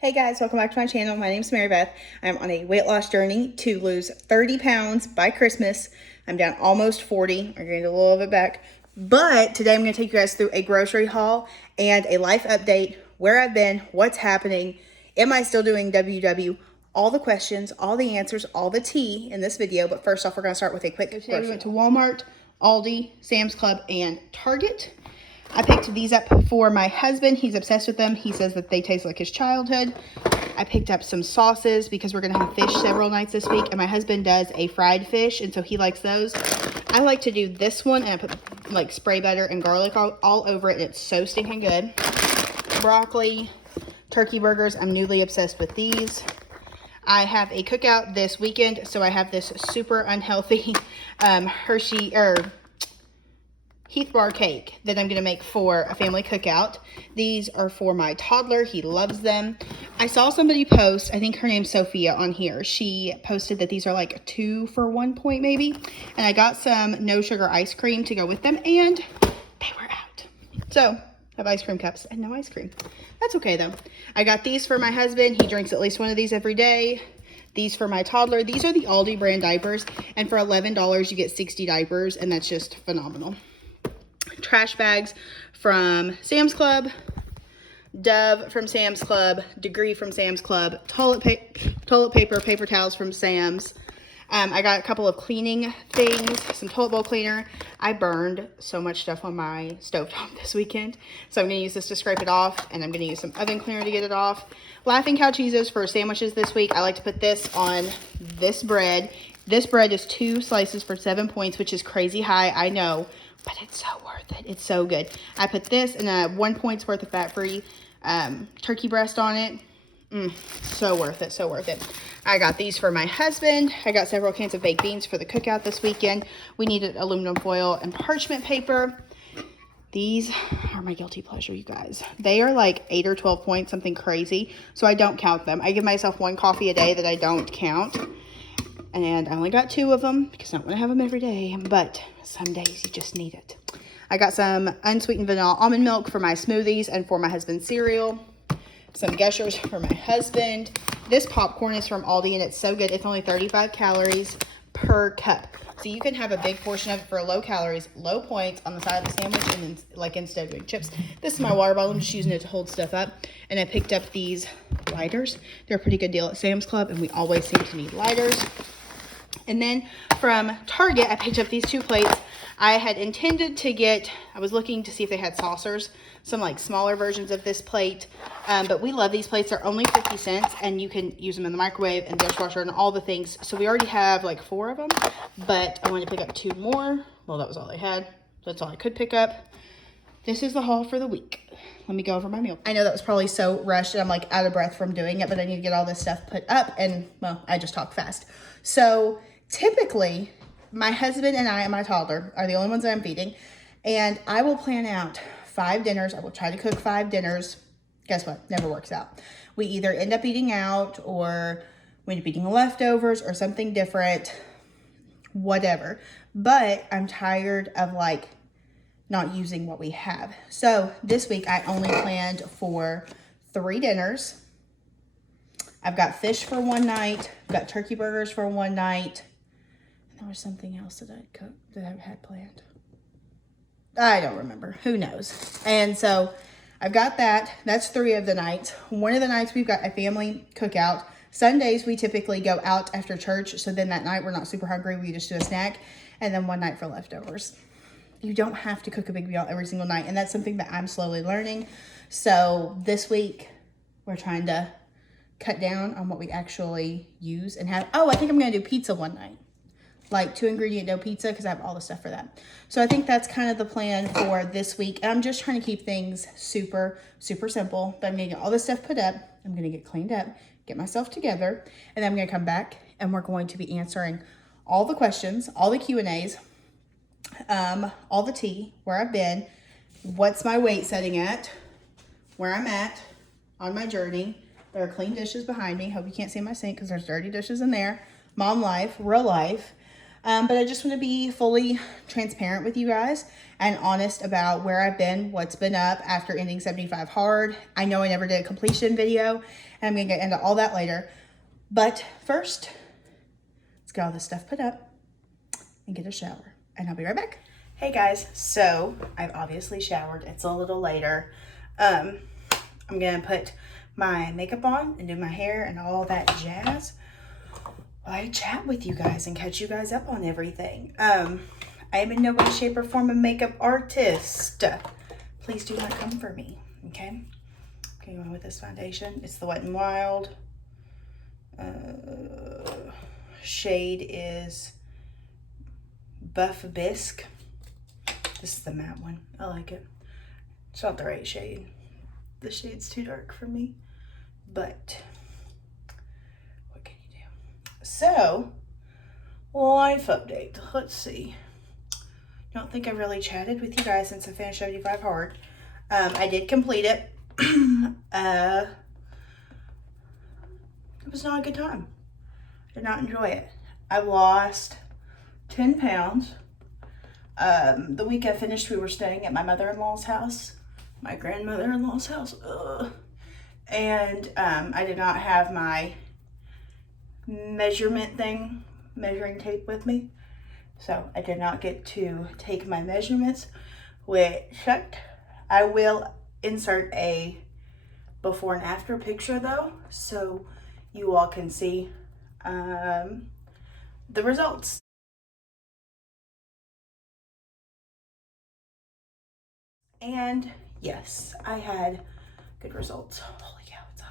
Hey guys, welcome back to my channel. My name is Mary Beth. I'm on a weight loss journey to lose 30 pounds by Christmas. I'm down almost 40. I'm getting a little of it back. But today I'm going to take you guys through a grocery haul and a life update, where I've been, what's happening, am I still doing WW, all the questions, all the answers, all the tea in this video. But first off, we're going to start with a quick grocery. We went to Walmart, Aldi, Sam's Club, and Target. I picked these up for my husband. He's obsessed with them. He says that they taste like his childhood. I picked up some sauces because we're going to have fish several nights this week. And my husband does a fried fish, and so he likes those. I like to do this one, and I put like spray butter and garlic all over it. And it's so stinking good. Broccoli, turkey burgers. I'm newly obsessed with these. I have a cookout this weekend, so I have this super unhealthy Hershey Heath bar cake that I'm going to make for a family cookout. These are for my toddler. He loves them. I saw somebody post, I think her name's Sophia on here. She posted that these are like 2 for 1 point maybe. And I got some no sugar ice cream to go with them, and they were out. So I have ice cream cups and no ice cream. That's okay though. I got these for my husband. He drinks at least one of these every day. These for my toddler. These are the Aldi brand diapers, and for $11 you get 60 diapers, and that's just phenomenal. Trash bags from Sam's Club, Dove from Sam's Club, Degree from Sam's Club, toilet paper, paper towels from Sam's. I got a couple of cleaning things, some toilet bowl cleaner. I burned so much stuff on my stovetop this weekend, so I'm going to use this to scrape it off, and I'm going to use some oven cleaner to get it off. Laughing Cow Cheezos for sandwiches this week. I like to put this on this bread. This bread is 2 slices for 7 points, which is crazy high, I know, but it's so worth it. It's so good. I put this and 1 point's worth of fat-free turkey breast on it. So worth it, so worth it. I got these for my husband. I got several cans of baked beans for the cookout this weekend. We needed aluminum foil and parchment paper. These are my guilty pleasure, you guys. They are like 8 or 12 points, something crazy. So I don't count them. I give myself 1 coffee a day that I don't count. And I only got 2 of them because I don't want to have them every day. But some days you just need it. I got some unsweetened vanilla almond milk for my smoothies and for my husband's cereal. Some Gushers for my husband. This popcorn is from Aldi, and it's so good. It's only 35 calories per cup. So you can have a big portion of it for low calories, low points on the side of the sandwich, and then like instead of doing chips. This is my water bottle. I'm just using it to hold stuff up. And I picked up these lighters. They're a pretty good deal at Sam's Club, and we always seem to need lighters. And then from Target, I picked up these 2 plates. I had intended to get, I was looking to see if they had saucers, some like smaller versions of this plate. But we love these plates. They're only 50 cents, and you can use them in the microwave and dishwasher and all the things. So we already have like 4 of them, but I wanted to pick up 2 more. Well, that was all I had. That's all I could pick up. This is the haul for the week. Let me go over my meal. I know that was probably so rushed, and I'm like out of breath from doing it, but I need to get all this stuff put up, and well, I just talk fast. So typically, my husband and I and my toddler are the only ones that I'm feeding, and I will plan out 5 dinners. I will try to cook 5 dinners. Guess what? Never works out. We either end up eating out, or we end up eating leftovers or something different, whatever. But I'm tired of like not using what we have. So this week I only planned for 3 dinners. I've got fish for 1 night. I've got turkey burgers for 1 night. And there was something else that I'd cooked that I had planned. I don't remember. Who knows? And so I've got that. That's 3 of the nights. One of the nights we've got a family cookout. Sundays we typically go out after church. So then that night we're not super hungry. We just do a snack. And then 1 night for leftovers. You don't have to cook a big meal every single night. And that's something that I'm slowly learning. So this week we're trying to cut down on what we actually use and have. Oh, I think I'm going to do pizza 1 night. Like 2 ingredient dough pizza, because I have all the stuff for that. So I think that's kind of the plan for this week. And I'm just trying to keep things super, super simple. But I'm going to get all this stuff put up. I'm going to get cleaned up, get myself together. And then I'm going to come back and we're going to be answering all the questions, all the Q&As, all the tea, where I've been, what's my weight setting at, where I'm at on my journey. There are clean dishes behind me. Hope you can't see my sink because there's dirty dishes in there. Mom life, real life. But I just want to be fully transparent with you guys and honest about where I've been, what's been up after ending 75 hard. I know I never did a completion video, and I'm going to get into all that later. But first, let's get all this stuff put up and get a shower, and I'll be right back. Hey guys, so I've obviously showered. It's a little later. I'm going to put my makeup on and do my hair and all that jazz while I chat with you guys and catch you guys up on everything. I am in no way, shape, or form a makeup artist. Please do not come for me, okay? Okay, going with this foundation. It's the Wet n Wild. Shade is Buff Bisque. This is the matte one. I like it. It's not the right shade. The shade's too dark for me. But what can you do? So, life update. Let's see. Don't think I've really chatted with you guys since I finished 75 hard. I did complete it. It was not a good time. I did not enjoy it. I lost 10 pounds. The week I finished, we were staying at my mother-in-law's house, my grandmother-in-law's house. And I did not have my measuring tape with me. So I did not get to take my measurements, which I will insert a before and after picture though, so you all can see the results. And yes, I had good results. Holy cow, it's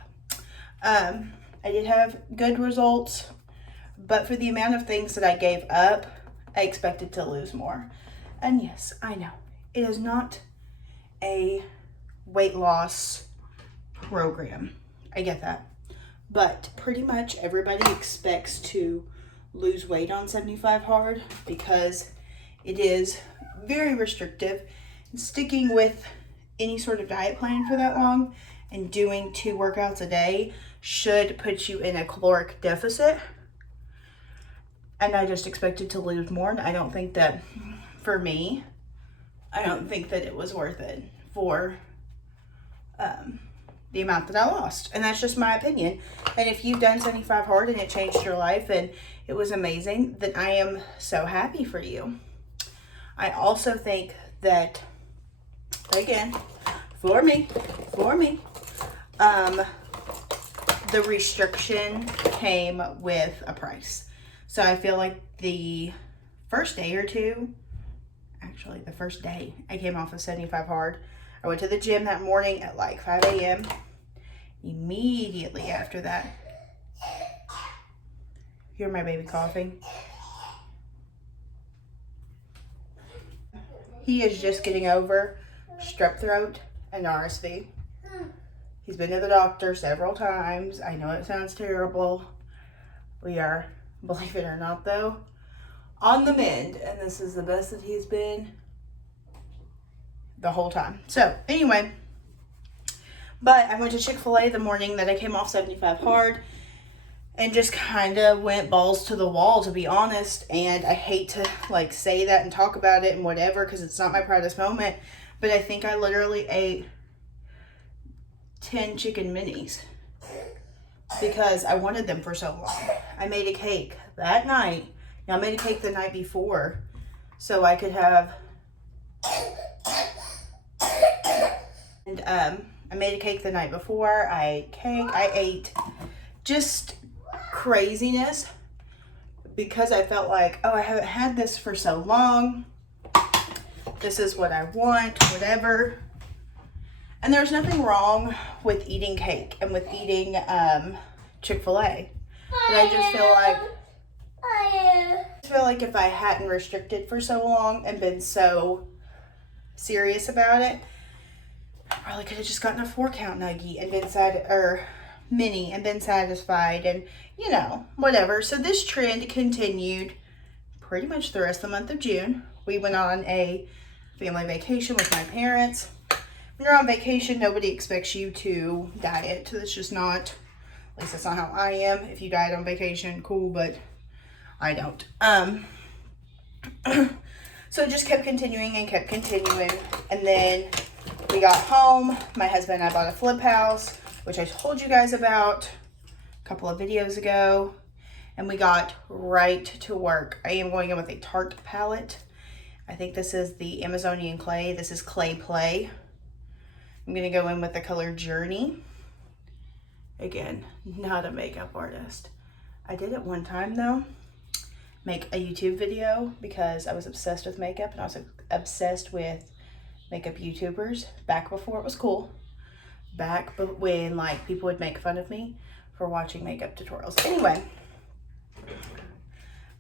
hot. I did have good results, but for the amount of things that I gave up, I expected to lose more. And yes, I know, it is not a weight loss program. I get that. But pretty much everybody expects to lose weight on 75 hard because it is very restrictive. Sticking with any sort of diet plan for that long and doing 2 workouts a day should put you in a caloric deficit. And I just expected to lose more. And I don't think that, for me, I don't think that it was worth it for the amount that I lost. And that's just my opinion. And if you've done 75 hard and it changed your life and it was amazing, then I am so happy for you. I also think that, again, for me, the restriction came with a price. So I feel like the first day or two, actually the first day I came off of 75 hard, I went to the gym that morning at like 5 a.m. Immediately after that, hear my baby coughing. He is just getting over strep throat and RSV. He's been to the doctor several times. I know it sounds terrible. We are, believe it or not though, on the mend. And this is the best that he's been the whole time. So anyway, but I went to Chick-fil-A the morning that I came off 75 hard and just kind of went balls to the wall, to be honest. And I hate to like say that and talk about it and whatever, because it's not my proudest moment, but I think I literally ate 10 chicken minis because I wanted them for so long. I made a cake that night. Now I made a cake the night before so I could have, and I made a cake the night before. I ate cake. I ate just craziness because I felt like, oh, I haven't had this for so long. This is what I want, whatever. And there's nothing wrong with eating cake and with eating Chick-fil-A. But I just feel like if I hadn't restricted for so long and been so serious about it, I probably could have just gotten a 4-count nuggie and been mini and been satisfied and, you know, whatever. So this trend continued pretty much the rest of the month of June. We went on a family vacation with my parents. When you're on vacation, nobody expects you to diet. That's just not, at least that's not how I am. If you diet on vacation, cool, but I don't. So it just kept continuing and kept continuing. And then we got home. My husband and I bought a flip house, which I told you guys about a couple of videos ago. And we got right to work. I am going in with a Tarte palette. I think this is the Amazonian clay. This is Clay Play. I'm going to go in with the color Journey. Again, not a makeup artist. I did it one time though. Make a YouTube video because I was obsessed with makeup, and I was obsessed with makeup YouTubers back before it was cool. Back when like people would make fun of me for watching makeup tutorials. Anyway,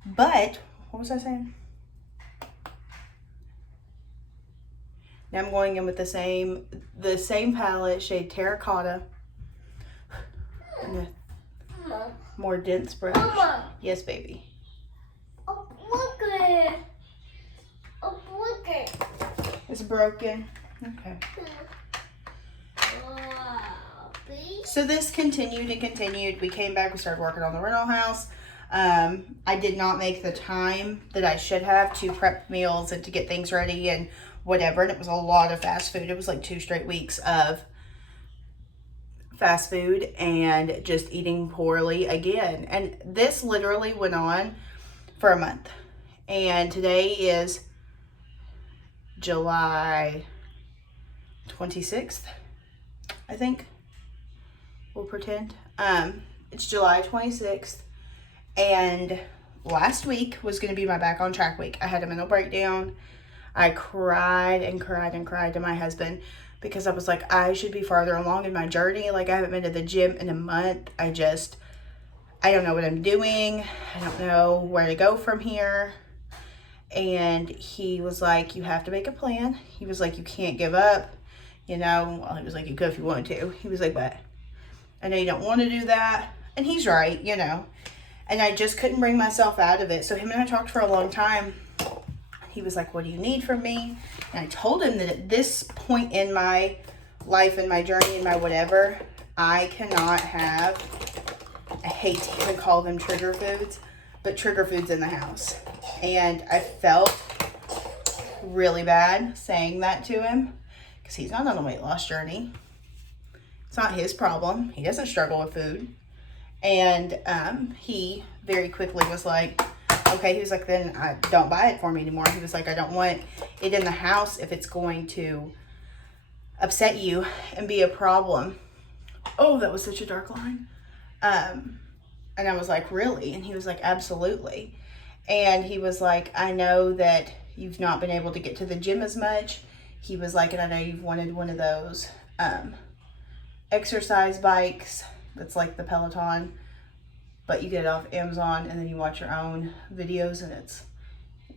but what was I saying? Now I'm going in with the same palette, shade Terracotta. And a more dense brush. Mama. Yes, baby. Look at it. Look at it. It's broken. Okay. So this continued and continued. We came back, we started working on the rental house. I did not make the time that I should have to prep meals and to get things ready and whatever. And it was a lot of fast food. It was like 2 straight weeks of fast food and just eating poorly again. And this literally went on for a month. And today is July 26th, I think. We'll pretend. It's July 26th. And last week was going to be my back on track week. I had a mental breakdown. I cried and cried and cried to my husband because I was like, I should be farther along in my journey. Like, I haven't been to the gym in a month. I don't know what I'm doing. I don't know where to go from here. And he was like, you have to make a plan. He was like, you can't give up. You know, well, he was like, you could if you wanted to. He was like, but I know you don't want to do that. And he's right, you know. And I just couldn't bring myself out of it. So him and I talked for a long time. He was like, what do you need from me? And I told him that at this point in my life and my journey and my whatever, I cannot have, I hate to even call them trigger foods, but trigger foods in the house. And I felt really bad saying that to him because he's not on a weight loss journey. It's not his problem. He doesn't struggle with food. And he very quickly was like, okay, he was like, then don't buy it for me anymore. He was like, I don't want it in the house if it's going to upset you and be a problem. Oh, that was such a dark line. And I was like, really? And he was like, absolutely. And he was like, I know that you've not been able to get to the gym as much. He was like, and I know you've wanted one of those exercise bikes that's like the Peloton, but you get it off Amazon and then you watch your own videos and it's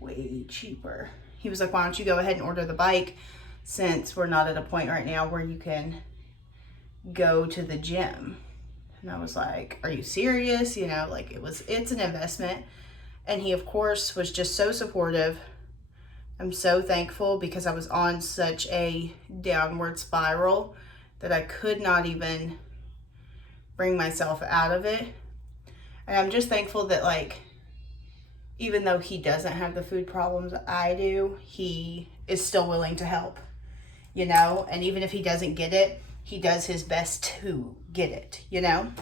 way cheaper. He was like, why don't you go ahead and order the bike since we're not at a point right now where you can go to the gym. And I was like, are you serious? You know, like it's an investment. And he, of course, was just so supportive. I'm so thankful because I was on such a downward spiral that I could not even bring myself out of it. And I'm just thankful that, like, even though he doesn't have the food problems I do, he is still willing to help, you know? And even if he doesn't get it, he does his best to get it, you know?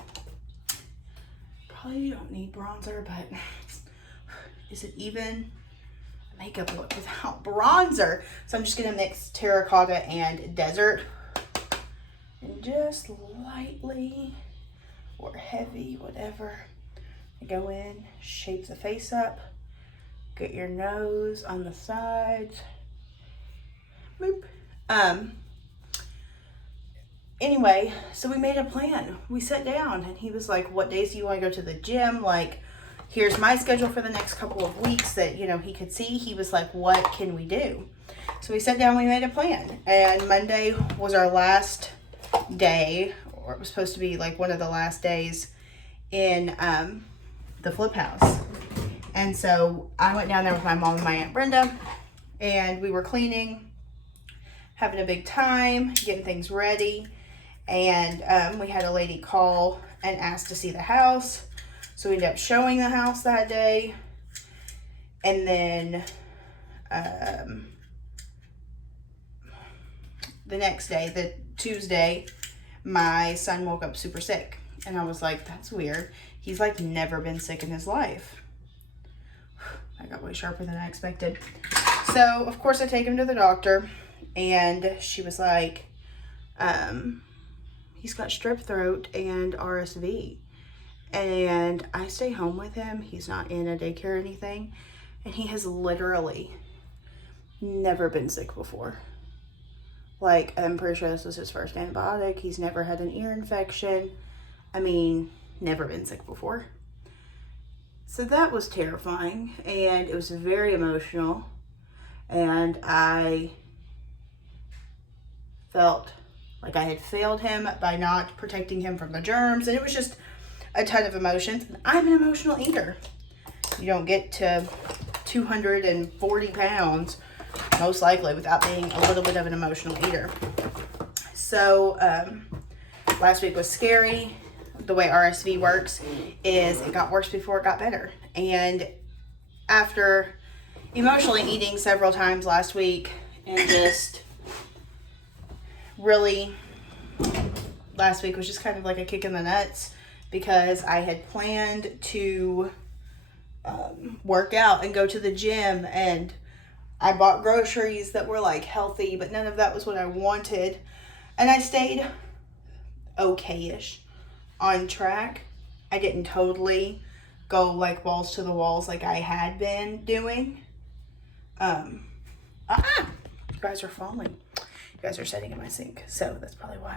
Probably don't need bronzer, but is it even a makeup look without bronzer? So I'm just gonna mix Terracotta and Desert and just lightly or heavy, whatever. Go in, shape the face up, get your nose on the sides. Boop. Anyway, so we made a plan. We sat down and he was like, what days do you want to go to the gym? Like, here's my schedule for the next couple of weeks that, you know, he could see. He was like, what can we do? So we sat down, we made a plan. And Monday was our last day, or it was supposed to be like one of the last days in the flip house. And so I went down there with my mom and my Aunt Brenda, and we were cleaning, having a big time, getting things ready. And we had a lady call and ask to see the house. So we ended up showing the house that day. And then the next day, the Tuesday, my son woke up super sick. And I was like, that's weird. He's like never been sick in his life. I got way sharper than I expected. So, of course, I take him to the doctor. And she was like, he's got strep throat and RSV. And I stay home with him. He's not in a daycare or anything. And he has literally never been sick before. Like, I'm pretty sure this was his first antibiotic. He's never had an ear infection. I mean, never been sick before. So that was terrifying. And it was very emotional. And I felt like I had failed him by not protecting him from the germs. And it was just a ton of emotions. I'm an emotional eater. You don't get to 240 pounds, most likely, without being a little bit of an emotional eater. So, last week was scary. The way RSV works is it got worse before it got better. And after emotionally eating several times last week and just really, last week was just kind of like a kick in the nuts because I had planned to work out and go to the gym, and I bought groceries that were like healthy, but none of that was what I wanted. And I stayed okay-ish on track. I didn't totally go like balls to the walls like I had been doing. You guys are falling. You guys are sitting in my sink, so that's probably why.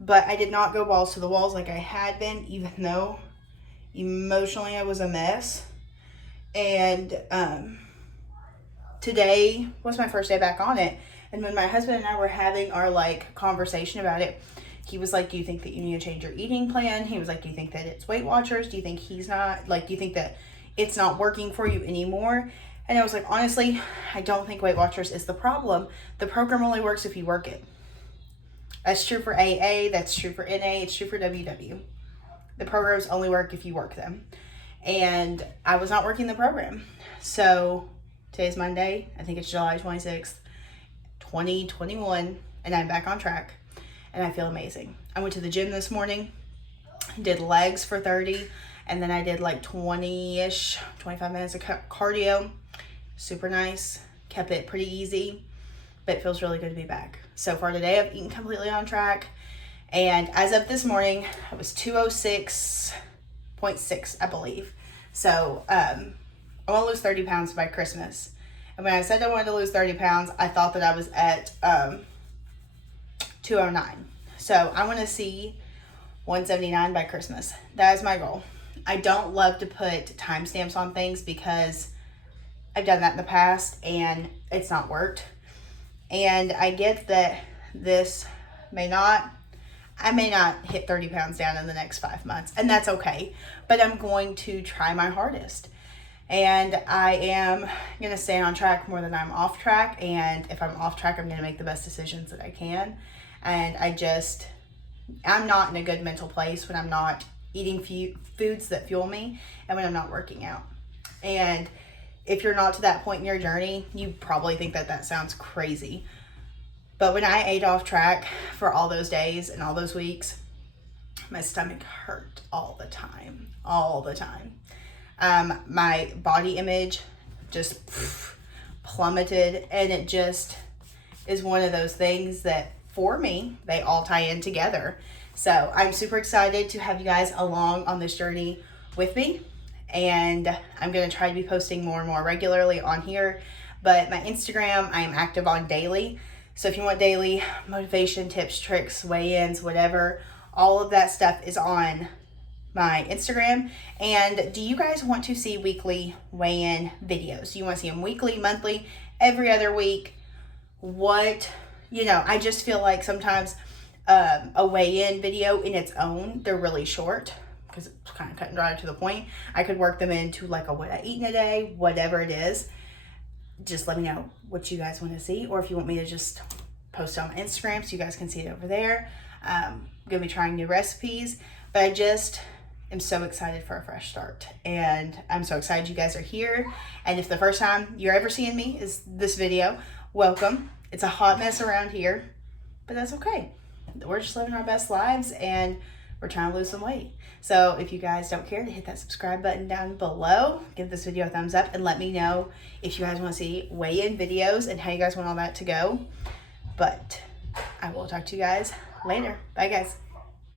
But I did not go balls to the walls like I had been, even though emotionally I was a mess. And today was my first day back on it. And when my husband and I were having our like conversation about it, he was like, do you think that you need to change your eating plan? He was like, do you think that it's Weight Watchers? Do you think he's not, like, do you think that it's not working for you anymore? And I was like, honestly, I don't think Weight Watchers is the problem. The program only works if you work it. That's true for AA, that's true for NA, it's true for WW. The programs only work if you work them. And I was not working the program. So today's Monday. I think it's July 26th, 2021. And I'm back on track. And I feel amazing. I went to the gym this morning. Did legs for 30. And then I did like 20-ish, 25 minutes of cardio. Super nice. Kept it pretty easy. But it feels really good to be back. So far today, I've eaten completely on track. And as of this morning, I was 206.6, I believe. So I want to lose 30 pounds by Christmas. And when I said I wanted to lose 30 pounds, I thought that I was at 209. So I want to see 179 by Christmas. That is my goal. I don't love to put timestamps on things because I've done that in the past and it's not worked. And I get that this I may not hit 30 pounds down in the next 5 months, and that's okay, but I'm going to try my hardest. And I am going to stay on track more than I'm off track, and if I'm off track, I'm going to make the best decisions that I can. And I'm not in a good mental place when I'm not eating foods that fuel me and when I'm not working out. And if you're not to that point in your journey, you probably think that that sounds crazy. But when I ate off track for all those days and all those weeks, my stomach hurt all the time. My body image just plummeted, and it just is one of those things that, for me, they all tie in together. So I'm super excited to have you guys along on this journey with me. And I'm going to try to be posting more and more regularly on here. But my Instagram, I am active on daily. So if you want daily motivation, tips, tricks, weigh-ins, whatever, all of that stuff is on my Instagram. And do you guys want to see weekly weigh-in videos? Do you want to see them weekly, monthly, every other week? I just feel like sometimes a weigh-in video in its own, they're really short because it's kind of cut and dry to the point. I could work them into like a what I eat in a day, whatever it is. Just let me know what you guys want to see, or if you want me to just post it on my Instagram so you guys can see it over there. I'm going to be trying new recipes, but I just am so excited for a fresh start. And I'm so excited you guys are here. And if the first time you're ever seeing me is this video, welcome. It's a hot mess around here, but that's okay. We're just living our best lives and we're trying to lose some weight. So if you guys don't care to hit that subscribe button down below, give this video a thumbs up and let me know if you guys want to see weigh-in videos and how you guys want all that to go. But I will talk to you guys later. Bye guys.